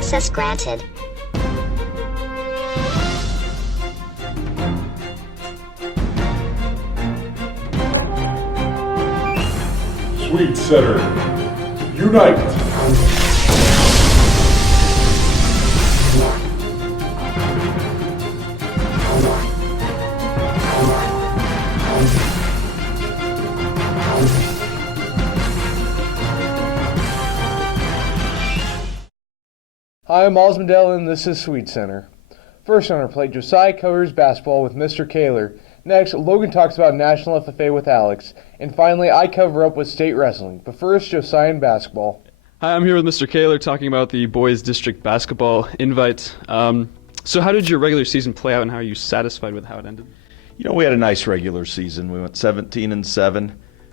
Access granted. Swede Center, unite! Hi, I'm Osmondale and this is Swede Center. First on our plate, Josiah covers basketball with Mr. Kaler. Next, Logan talks about National FFA with Alex. And finally, I cover up with state wrestling. But first, Josiah and basketball. Hi, I'm here with Mr. Kaler talking about the boys district basketball invite. So how did your regular season play out and how are you satisfied with how it ended? You know, we had a nice regular season. We went 17-7.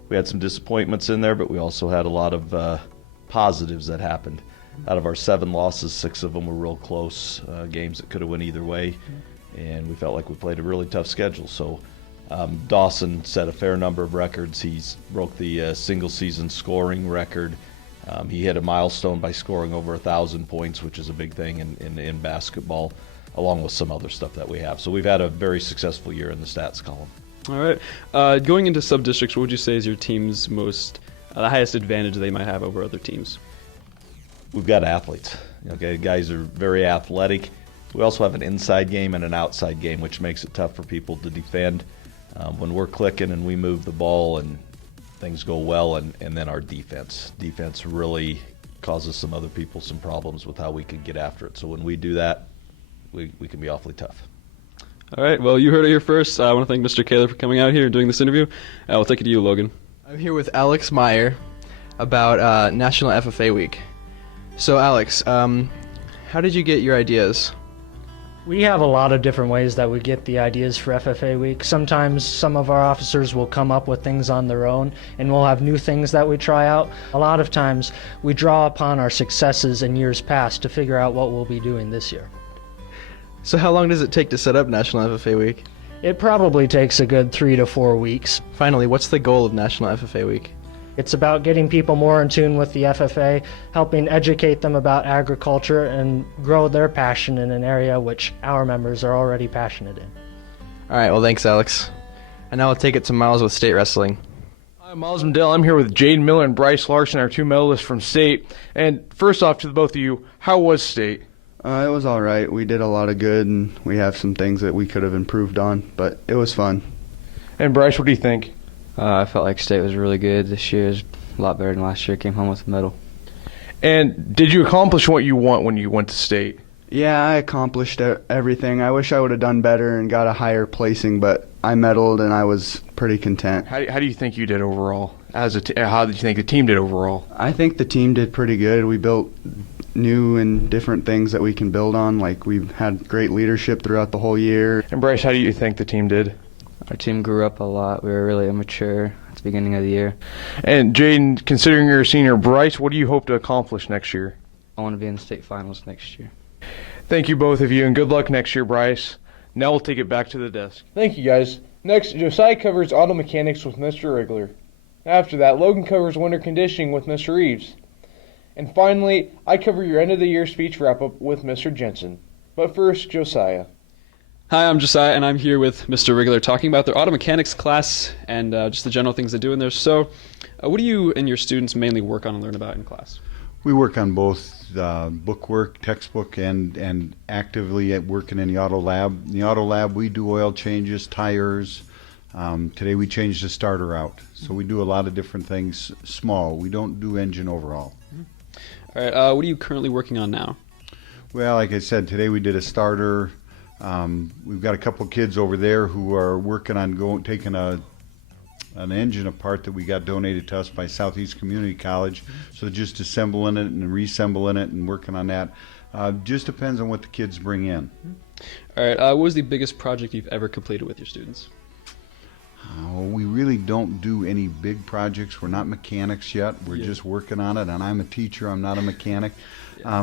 We had some disappointments in there, but we also had a lot of positives that happened. Out of our 7 losses, 6 of them were real close games that could have went either way, and we felt like we played a really tough schedule. So Dawson set a fair number of records. He's broke the single-season scoring record. He hit a milestone by scoring over 1,000 points, which is a big thing in basketball, along with some other stuff that we have. So we've had a very successful year in the stats column. All right. Going into sub-districts, what would you say is your team's the highest advantage they might have over other teams? We've got athletes. Okay, guys are very athletic. We also have an inside game and an outside game, which makes it tough for people to defend. When we're clicking and we move the ball and things go well, and then our defense really causes some other people some problems with how we can get after it. So when we do that, we can be awfully tough. All right. Well, you heard it here first. I want to thank Mr. Kaler for coming out here and doing this interview. I'll take it to you, Logan. I'm here with Alex Meyer about National FFA Week. So Alex, how did you get your ideas? We have a lot of different ways that we get the ideas for FFA Week. Sometimes some of our officers will come up with things on their own and we'll have new things that we try out. A lot of times we draw upon our successes in years past to figure out what we'll be doing this year. So how long does it take to set up National FFA Week? It probably takes a good 3 to 4 weeks. Finally, what's the goal of National FFA Week? It's about getting people more in tune with the FFA, helping educate them about agriculture and grow their passion in an area which our members are already passionate in. All right, well, thanks, Alex. And now I'll take it to Miles with state wrestling. I'm Miles Mendel. I'm here with Jaden Miller and Bryce Larson, our 2 medalists from state. And first off, to the both of you, how was state? It was all right. We did a lot of good, and we have some things that we could have improved on, but it was fun. And Bryce, what do you think? I felt like state was really good this year. It was a lot better than last year. Came home with a medal. And did you accomplish what you want when you went to state? Yeah, I accomplished everything. I wish I would have done better and got a higher placing, but I medaled and I was pretty content. How do you think you did overall? How did you think the team did overall? I think the team did pretty good. We built new and different things that we can build on. Like, we've had great leadership throughout the whole year. And Bryce, how do you think the team did? Our team grew up a lot. We were really immature at the beginning of the year. And Jaden, considering you're a senior, Bryce, what do you hope to accomplish next year? I want to be in the state finals next year. Thank you both of you, and good luck next year, Bryce. Now we'll take it back to the desk. Thank you, guys. Next, Josiah covers auto mechanics with Mr. Rigler. After that, Logan covers winter conditioning with Mr. Reeves. And finally, I cover your end-of-the-year speech wrap-up with Mr. Jensen. But first, Josiah. Hi, I'm Josiah, and I'm here with Mr. Rigler talking about their auto mechanics class and just the general things they do in there. So, what do you and your students mainly work on and learn about in class? We work on both bookwork, textbook, and actively at working in the auto lab. In the auto lab, we do oil changes, tires. Today we changed the starter out. So we do a lot of different things small. We don't do engine overhaul. All right, what are you currently working on now? Well, like I said, today we did a starter. We've got a couple kids over there who are working on taking an engine apart that we got donated to us by Southeast Community College. So just assembling it and reassembling it and working on that. Just depends on what the kids bring in. All right, what was the biggest project you've ever completed with your students? We really don't do any big projects. We're not mechanics yet. We're just working on it, and I'm a teacher. I'm not a mechanic.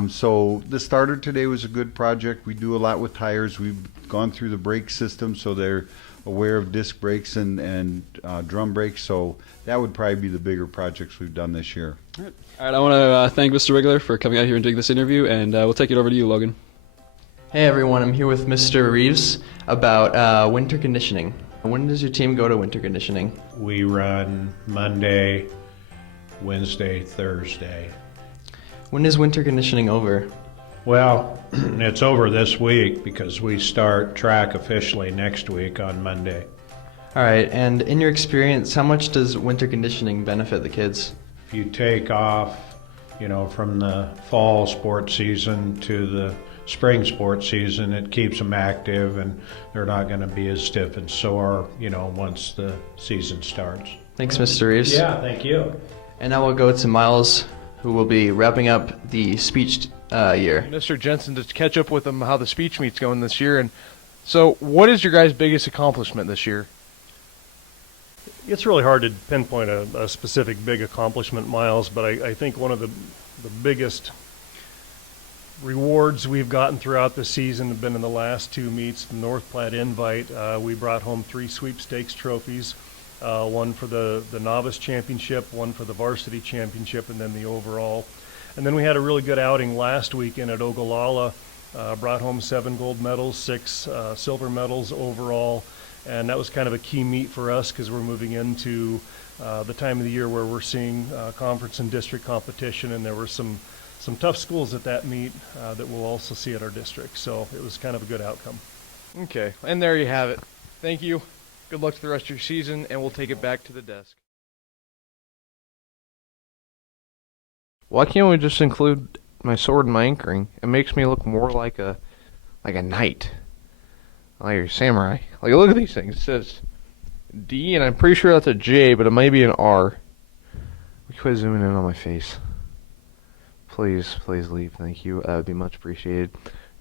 So the starter today was a good project. We do a lot with tires. We've gone through the brake system, so they're aware of disc brakes and drum brakes. So that would probably be the bigger projects we've done this year. All right, I want to thank Mr. Rigler for coming out here and doing this interview, and we'll take it over to you, Logan. Hey everyone, I'm here with Mr. Reeves about winter conditioning. When does your team go to winter conditioning? We run Monday, Wednesday, Thursday. When is winter conditioning over? Well, it's over this week because we start track officially next week on Monday. All right, and in your experience, how much does winter conditioning benefit the kids? If you take off, from the fall sports season to the spring sports season, it keeps them active and they're not going to be as stiff and sore, once the season starts. Thanks, Mr. Reeves. Yeah, thank you. And now we'll go to Miles, who will be wrapping up the speech year. Mr. Jensen, to catch up with him how the speech meet's going this year. And so, what is your guys' biggest accomplishment this year? It's really hard to pinpoint a specific big accomplishment, Miles, but I think one of the biggest rewards we've gotten throughout the season have been in the last two meets. The North Platte Invite, we brought home 3 sweepstakes trophies, one for the novice championship, one for the varsity championship, and then the overall. And then we had a really good outing last weekend at Ogallala, brought home 7 gold medals, 6 silver medals overall. And that was kind of a key meet for us because we're moving into the time of the year where we're seeing conference and district competition, and there were some tough schools at that meet that we'll also see at our district. So it was kind of a good outcome. Okay, and there you have it. Thank you. Good luck to the rest of your season, and we'll take it back to the desk. Why can't we just include my sword and my anchoring? It makes me look more like a knight. Like a samurai. Like, look at these things. It says D, and I'm pretty sure that's a J, but it might be an R. We quit zooming in on my face. Please leave. Thank you. That would be much appreciated.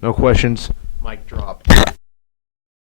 No questions. Mic drop.